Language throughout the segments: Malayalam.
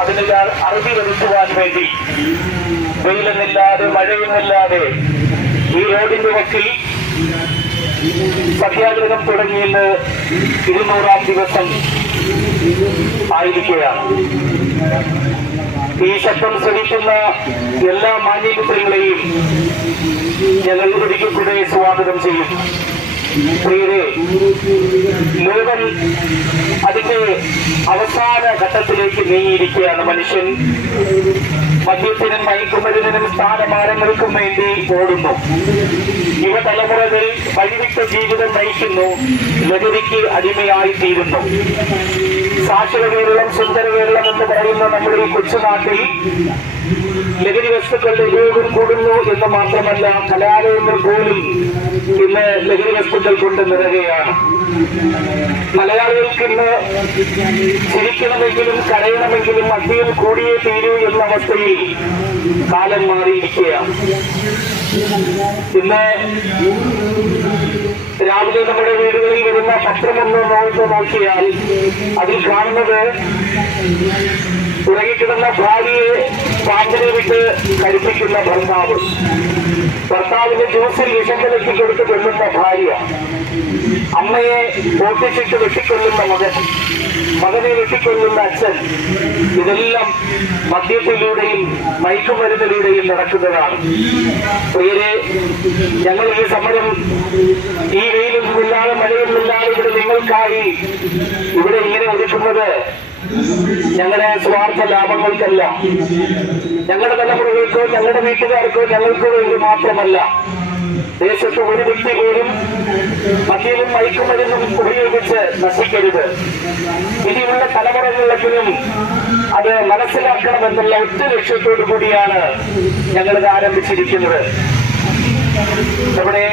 അതിനുള്ള അറുതി വരുത്തുവാൻ വേണ്ടി വെയിലെന്നില്ലാതെ മഴയെന്നില്ലാതെ ഈ റോഡിന്റെ വക്കിൽ സത്യാഗ്രഹം തുടങ്ങിയത് ഇരുന്നൂറാം ദിവസം ആയിരിക്കുകയാണ്. ഈ ശബ്ദം ശ്രമിക്കുന്ന എല്ലാ മാന്യപുത്രങ്ങളെയും ഞങ്ങൾ ഒരിക്കൽ കൂടെ സ്വാഗതം ചെയ്യും. പ്രിയരെ ലോകം അതിന്റെ അവസാന ഘട്ടത്തിലേക്ക് നീങ്ങിയിരിക്കുകയാണ് മനുഷ്യൻ. മദ്യത്തിനും മയക്കുമരുന്നിനും സ്ഥാനമാനങ്ങൾക്കും വേണ്ടി ഓടുന്നു. യുവതലമുറകൾ വഴിവിട്ട ജീവിതം നയിക്കുന്നു. ലഹരിക്ക് അടിമയായി തീരുന്നു. സാക്ഷര കേരളം സുന്ദര കേരളം എന്ന് പറയുന്ന നമ്മുടെ ഈ കൊച്ചുനാട്ടിൽ ലഹരി വസ്തുക്കളുടെ ഉപയോഗം കൂടുന്നു എന്ന് മാത്രമല്ല കലാലയങ്ങൾ പോലും ഇന്ന് ലഹരി വസ്തുക്കൾ കൊണ്ട് നിറയുകയാണ്. മലയാളികൾക്ക് ഇന്ന് ചിരിക്കണമെങ്കിലും കരയണമെങ്കിലും മദ്യം കൂടിയേ തീരൂ എന്ന അവസ്ഥയിൽ കാലം മാറിയിരിക്കുകയാണ്. ഇന്ന് രാവിലെ നമ്മുടെ വീടുകളിൽ വരുന്ന പത്രമൊന്ന് നോക്കി നോക്കിയാൽ അതിൽ കാണുന്നത് ഉറങ്ങിക്കിടന്ന ഭാര്യയെ പാമ്പിനെ വിട്ട് കഴിപ്പിക്കുന്ന ഭർത്താവ്. ഭർത്താവിന്റെ ജ്യൂസിൽ വിഷം കലക്കി കൊടുത്ത് കൊല്ലുന്ന ഭാര്യ. അമ്മയെ ഓട്ടിച്ചിട്ട് വെട്ടിക്കൊല്ലുന്ന മകൻ. മകനെ വെട്ടിക്കൊല്ലുന്ന അച്ഛൻ. ഇതെല്ലാം മദ്യത്തിലൂടെയും മയക്കുമരുന്നിലൂടെയും നടക്കുന്നതാണ്. പേര് ഞങ്ങൾ ഈ സമരം ഈ വെയിലൊന്നുമില്ലാതെ മഴയൊന്നുമില്ലാതെ ഇവിടെ നിങ്ങൾക്കായി ഇവിടെ ഇങ്ങനെ ഒരുക്കുന്നത് ഞങ്ങളുടെ സ്വാർത്ഥ ലാഭങ്ങൾക്കല്ല. ഞങ്ങളുടെ തലമുറകൾക്കോ ഞങ്ങളുടെ വീട്ടുകാർക്കോ ഞങ്ങൾക്ക് വേണ്ടി മാത്രമല്ല. ദേശത്ത് ഒരു വ്യക്തി പോലും മദ്യവും മയക്കുമരുന്നും ഉപയോഗിച്ച് നശിക്കരുത്. ഇനിയുള്ള തലമുറകളിലെങ്കിലും അത് മനസ്സിലാക്കണമെന്നുള്ള ഒറ്റ ലക്ഷ്യത്തോടു കൂടിയാണ് ഞങ്ങളിത് ആരംഭിച്ചിരിക്കുന്നത് നമ്മുടെ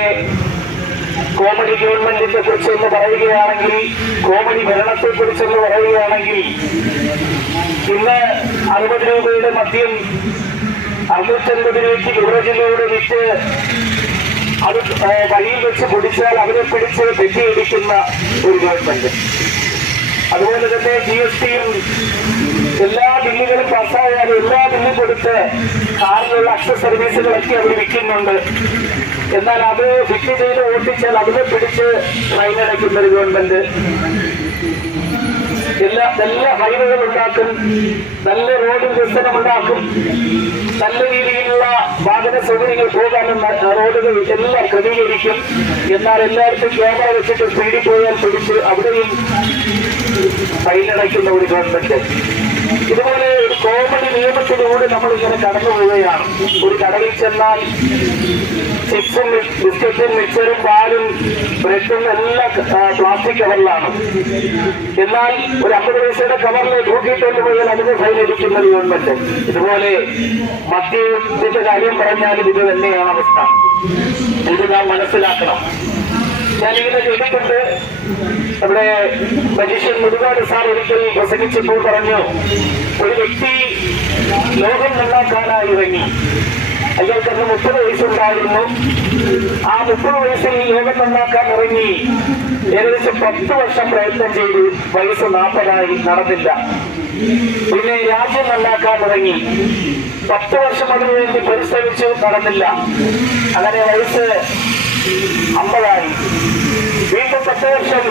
കോമഡി ഗവൺമെന്റിനെ കുറിച്ച് എന്ന് പറയുകയാണെങ്കിൽ കോമഡി ഭരണത്തെ കുറിച്ച് എന്ന് പറയുകയാണെങ്കിൽ ഇന്ന് അറുപത് രൂപയുടെ മദ്യം അറുന്നൂറ്റൻപത് രൂപയ്ക്ക് യുവജിലൂടെ വിറ്റ് അത് വഴിയിൽ വെച്ച് പൊടിച്ചാൽ അവരെ പിടിച്ച് തെറ്റിയടിക്കുന്ന ഒരു ഗവൺമെന്റ്. അതുപോലെ തന്നെ ജി എസ് ടിയും എല്ലാ ബില്ലുകളും പാസ്സായാലും എല്ലാ ബില്ലും കൊടുത്ത് കാറിലുള്ള അക്ഷ സർവീസുകളൊക്കെ അവർ വിൽക്കുന്നുണ്ട്. എന്നാൽ അത് ഫിറ്റ് ചെയ്ത് ഓട്ടിച്ചാൽ അതിനെ പിടിച്ച് ട്രെയിൻ അടയ്ക്കുന്ന ഒരു ഗവൺമെന്റ്. എല്ലാ നല്ല ഹൈവേകൾ ഉണ്ടാക്കും നല്ല റോഡ് വികസനം ഉണ്ടാക്കും നല്ല രീതിയിലുള്ള വാഹന സൗകര്യങ്ങൾ പോകാനുള്ള റോഡുകൾ എല്ലാം ക്രമീകരിക്കും. എന്നാൽ എല്ലാവർക്കും ക്യാമറ വെച്ചിട്ട് സ്പീഡിൽ പോയാൽ പിടിച്ച് അവിടെയും ഫൈനടയ്ക്കുന്ന ഒരു ഗവൺമെന്റ്. ഇതുപോലെ കോമഡി നിയമത്തിലൂടെ നമ്മൾ ഇങ്ങനെ കടന്നു പോവുകയാണ്. ഒരു കടലിൽ ചെന്നാൽ ചിപ്സും ബിസ്ക്കറ്റും മിക്സറും പാലും ബ്രെഡും എല്ലാം പ്ലാസ്റ്റിക് കവറിലാണ് എന്നാൽ ഒരു അമ്പത് പൈസയുടെ കവറിൽ തൂക്കിയിട്ടുണ്ട് പോയാൽ അതിന് ഫൈൻ അടിക്കുന്ന ഗവൺമെന്റ്. ഇതുപോലെ മദ്യത്തിന്റെ കാര്യം പറഞ്ഞാലും ഇത് തന്നെയാണ് അവസ്ഥ. ഇത് നാം മനസ്സിലാക്കണം. ഞാനിങ്ങനെ കേട്ടിട്ടുണ്ട് നമ്മുടെ മജീഷ്യൻ മുരുകാട് സാർ ഒരിക്കൽ പ്രസംഗിച്ചപ്പോൾ പറഞ്ഞു ഒരു വ്യക്തി ലോകം നന്നാക്കാനായി ഇറങ്ങി. അയാൾക്ക് അന്ന് മുപ്പത് വയസ്സുണ്ടായിരുന്നു. ആ മുപ്പത് വയസ്സിൽ ലോകം നന്നാക്കാൻ ഇറങ്ങി. ഏകദേശം പത്ത് വർഷം പ്രയത്നം ചെയ്തു. വയസ്സ് നാൽപ്പതായി നടന്നില്ല. പിന്നെ രാജ്യം നന്നാക്കാൻ ഇറങ്ങി. പത്ത് വർഷം അതിനുവേണ്ടി പരിശ്രമിച്ചു നടന്നില്ല. അങ്ങനെ വയസ്സ് അമ്പതായി. വീണ്ടും പത്ത് വർഷം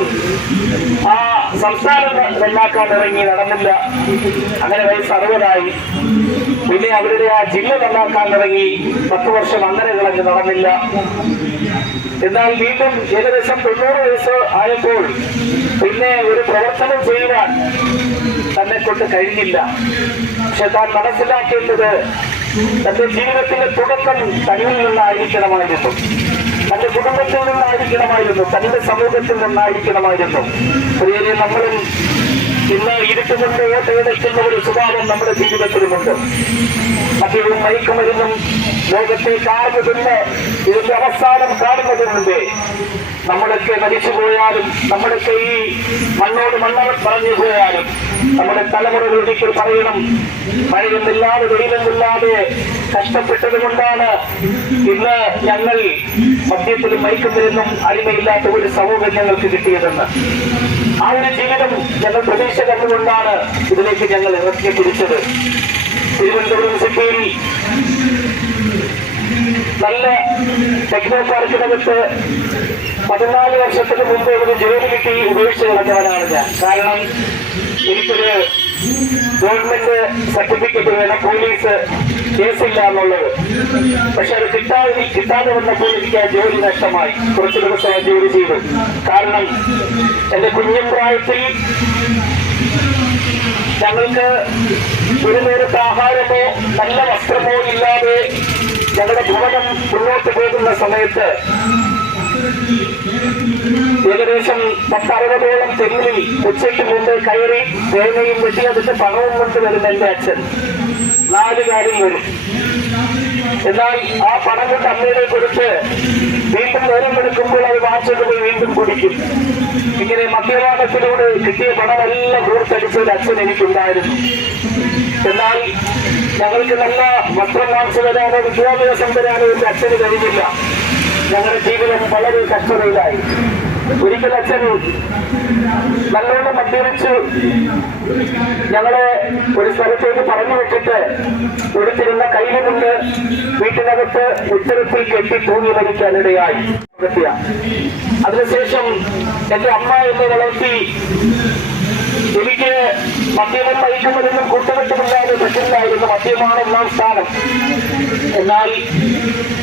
ആ സംസ്ഥാനം നന്നാക്കാൻ ഇറങ്ങി നടന്നില്ല. അങ്ങനെ വയസ്സ് അറുപതായി. പിന്നെ അവരുടെ ആ ജില്ല നന്നാക്കാൻ ഇറങ്ങി പത്ത് വർഷം അങ്ങനെ കളഞ്ഞ് നടന്നില്ല. എന്നാൽ വീണ്ടും ഏകദേശം തൊണ്ണൂറ് വയസ്സ് ആയപ്പോൾ പിന്നെ ഒരു പ്രവർത്തനം ചെയ്യുവാൻ തന്നെ കൊണ്ട് കഴിഞ്ഞില്ല. പക്ഷെ താൻ മനസ്സിലാക്കേണ്ടത് തന്റെ ജീവിതത്തിന്റെ തുടക്കം തന്നിൽ നിന്നായിരിക്കണമായിരുന്നു. തന്റെ കുടുംബത്തിൽ നിന്നായിരിക്കണമായിരുന്നു തന്റെ സമൂഹത്തിൽ നിന്നായിരിക്കണമായിരുന്നു. പ്രിയരെ നമ്മളും ഇന്ന് ഇരുട്ടുകൊണ്ട് ഓട്ടയിടയ്ക്കുന്ന ഒരു സ്വഭാവം നമ്മുടെ ജീവിതത്തിലുമുണ്ട്. മദ്യവും മയക്കുമരുന്നും ലോകത്തെ കാർന്നു തിന്ന് ഇതിന്റെ അവസാനം കാണുന്നതിന് മുമ്പേ നമ്മളൊക്കെ മരിച്ചു പോയാലും നമ്മളൊക്കെ ഈ മണ്ണോട് മണ്ണ പറഞ്ഞു പോയാലും നമ്മുടെ തലമുറകൾ ഒരിക്കൽ പറയണം മഴയൊന്നില്ലാതെ വെയിലൊന്നില്ലാതെ കഷ്ടപ്പെട്ടത് കൊണ്ടാണ് ഇന്ന് ഞങ്ങൾ മദ്യത്തിലും മയക്കുമരുന്നും അടിമയില്ലാത്ത ഒരു സമൂഹം ഞങ്ങൾക്ക് കിട്ടിയതെന്ന്. ആ ഒരു ജീവിതം ഞങ്ങൾ പ്രതീക്ഷ കണ്ടുകൊണ്ടാണ് ഇതിലേക്ക് ഞങ്ങൾ ഇറക്കി പിടിച്ചത് തിരുവനന്തപുരം സിറ്റിയിൽ നല്ല ടെക്നോ പാർക്കിനകത്ത് പതിനാല് വർഷത്തിന് മുമ്പ് ഒരു ജോലി കിട്ടി ഉപേക്ഷിച്ച് കിടന്നവനാണ് ഞാൻ കാരണം എനിക്കൊരു ഗവൺമെന്റ് സർട്ടിഫിക്കറ്റ് വേണം പോലീസ് കേസില്ല എന്നുള്ളത്. പക്ഷെ അത് കിട്ടാതെ കിട്ടാതെ വന്നപ്പോൾ എനിക്ക് ആ ജോലി നഷ്ടമായി. കുറച്ച് ദിവസം ജോലി ചെയ്തു. കാരണം എന്റെ കുഞ്ഞൻ പ്രായത്തിൽ ഞങ്ങൾക്ക് ഒരു നേരത്തെ ആഹാരമോ നല്ല വസ്ത്രമോ ഇല്ലാതെ ഞങ്ങളുടെ ഭവനം മുന്നോട്ട് പോകുന്ന സമയത്ത് ഏകദേശം പത്തറുപതോളം തെങ്ങിൽ ഉച്ചയ്ക്ക് മുമ്പ് കയറി തേങ്ങയും വെട്ടി അതിന്റെ പണവും കൊണ്ട് വരുന്ന എന്റെ അച്ഛൻ. നാല് കാര്യം വരും. എന്നാൽ ആ പണം കൊണ്ട് അമ്മയുടെ കൊടുത്ത് വീണ്ടും നേരം എടുക്കുമ്പോൾ അത് വാച്ചെടുത്ത് വീണ്ടും കുടിക്കും. ഇങ്ങനെ മദ്യപാനത്തിലൂടെ കിട്ടിയ പണമെല്ലാം ദൂർത്തടിച്ച ഒരു അച്ഛൻ എനിക്കുണ്ടായിരുന്നു. എന്നാൽ ഞങ്ങൾക്ക് നല്ല വസ്ത്രം വാങ്ങിച്ചു തരാനോ വിദ്യാഭ്യാസം തരാനോ എന്റെ അച്ഛന് കഴിഞ്ഞില്ല. ഞങ്ങളുടെ ജീവിതം വളരെ കഷ്ടതയിലായി. ഒരിക്കൽ അച്ഛൻ നല്ലോണം മദ്യപിച്ച് ഞങ്ങളെ ഒരു സ്ഥലത്തേക്ക് പറഞ്ഞു വിട്ടിട്ട് കൊടുത്തിരുന്ന കയ്യിൽ കൊണ്ട് വീട്ടിനകത്ത് ഉത്തരത്തിൽ കെട്ടി തൂങ്ങി മരിക്കാനിടയായി. അതിനുശേഷം എന്റെ അമ്മ എന്നെ വളർത്തി എനിക്ക് മദ്യമം വഹിക്കുന്നതിനും കൂട്ടുകെട്ടുമില്ലാതെ പറ്റില്ലായിരുന്നു മദ്യമാണ് ഒന്നാം സ്ഥാനം. എന്നാൽ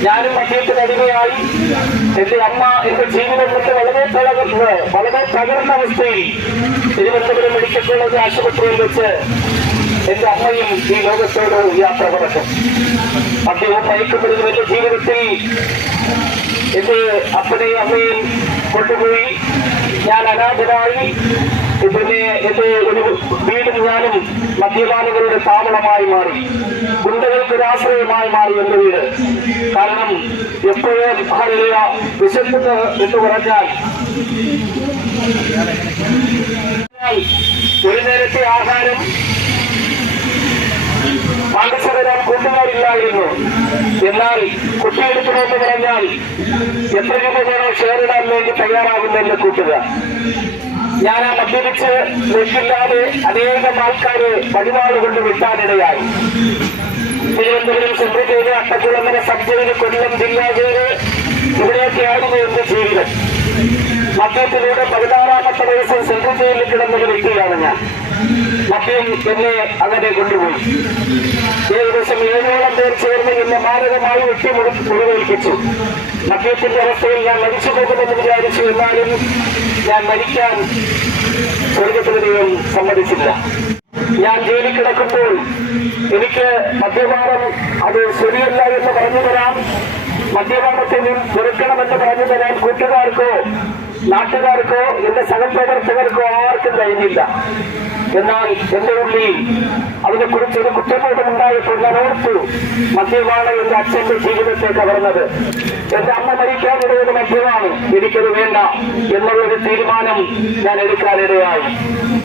ഞാനും മദ്യത്തിനടിമയായി എന്റെ അമ്മ എന്റെ ജീവിതത്തിൽ വളരെ തളർന്ന് വളരെ തകർന്ന അവസ്ഥയിൽ തിരുവനന്തപുരം മെഡിക്കൽ കോളേജ് ആശുപത്രിയിൽ വെച്ച് എന്റെ അമ്മയും ഈ ലോകത്തോട് യാത്ര പറഞ്ഞു മദ്യവും മയക്കുമരുന്നും എന്റെ ജീവിതത്തിൽ എന്റെ അപ്പനെയും അമ്മയും കൊണ്ടുപോയി. ഞാൻ അനാഥനായി. പിന്നെ എന്റെ ഒരു വീടും ഞാനും മദ്യപാനികളുടെ താവളമായി മാറി. ഗുണ്ടകൾക്ക് ഒരു ആശ്രയമായി മാറി എന്റെ വീട്. കാരണം എപ്പോഴും ഹല്ലേലൂയ വിശക്കുന്നത് എന്ന് പറഞ്ഞാൽ ഒരു നേരത്തെ ആഹാരം പാണ്ഡ്യസഭ കൂട്ടുകാരില്ലായിരുന്നു. എന്നാൽ കുട്ടിയെടുക്കണമെന്ന് പറഞ്ഞാൽ എത്ര രൂപ വേണോ ഷെയർ ഇടാൻ വേണ്ടി തയ്യാറാകുന്ന എന്റെ കൂട്ടുകാർ. ഞാൻ ആ മദ്യപിച്ച് ലക്ഷ്യമില്ലാതെ അനേകം ആൾക്കാരെ വഴിപാട് കൊണ്ട് വിട്ടാനിടയായി Thiruvananthapuram secretariat Attakulangara sub jail Kollam ജില്ലാ ജയിൽ ഇവിടെയൊക്കെയായിരുന്നു എന്റെ ജീവിതം. മദ്യത്തിലൂടെ പതിനാറാമത്തെ വയസ്സിൽ ജയിലിൽ കിടന്നൊരു വ്യക്തിയാണ് ഞാൻ. മദ്യം എന്നെ അങ്ങനെ കൊണ്ടുപോയി. ഏകദേശം ഏഴോളം പേർ ചേർന്ന് എന്നെ മാരകമായി വെട്ടി മുറി മുറിവേൽപ്പിച്ചു. മദ്യത്തിന്റെ അവസ്ഥയിൽ ഞാൻ മരിച്ചു പോകുമെന്ന് വിചാരിച്ചു എന്നാലും ഞാൻ മരിക്കാൻ സ്വർഗത്തിന് സമ്മതിച്ചില്ല. ഞാൻ ജയിലിൽ കിടക്കുമ്പോൾ എനിക്ക് മദ്യപാനം അത് ശരിയല്ല എന്ന് പറഞ്ഞു തരാം മദ്യപാനത്തിനും നീ വെറുക്കണമെന്ന് പറഞ്ഞു തരാൻ കൂട്ടുകാർക്കോ നാട്ടുകാർക്കോ എന്റെ സഹപ്രവർത്തകർക്കോ ആർക്കും കഴിഞ്ഞില്ല എന്നാൽ എന്റെ ഉള്ളിൽ അതിനെ കുറിച്ച് ഒരു കുറ്റബോധം ഉണ്ടായപ്പോൾ ഞാൻ ഓർത്തു മദ്യമാണ് എന്റെ അച്ഛന്റെ ജീവിതത്തെ കവർന്നത് എന്റെ അമ്മ മരിക്കാനിടയത് മദ്യമാണ് എനിക്കത് വേണ്ട എന്നുള്ളൊരു തീരുമാനം ഞാൻ എടുക്കാനിടയായി.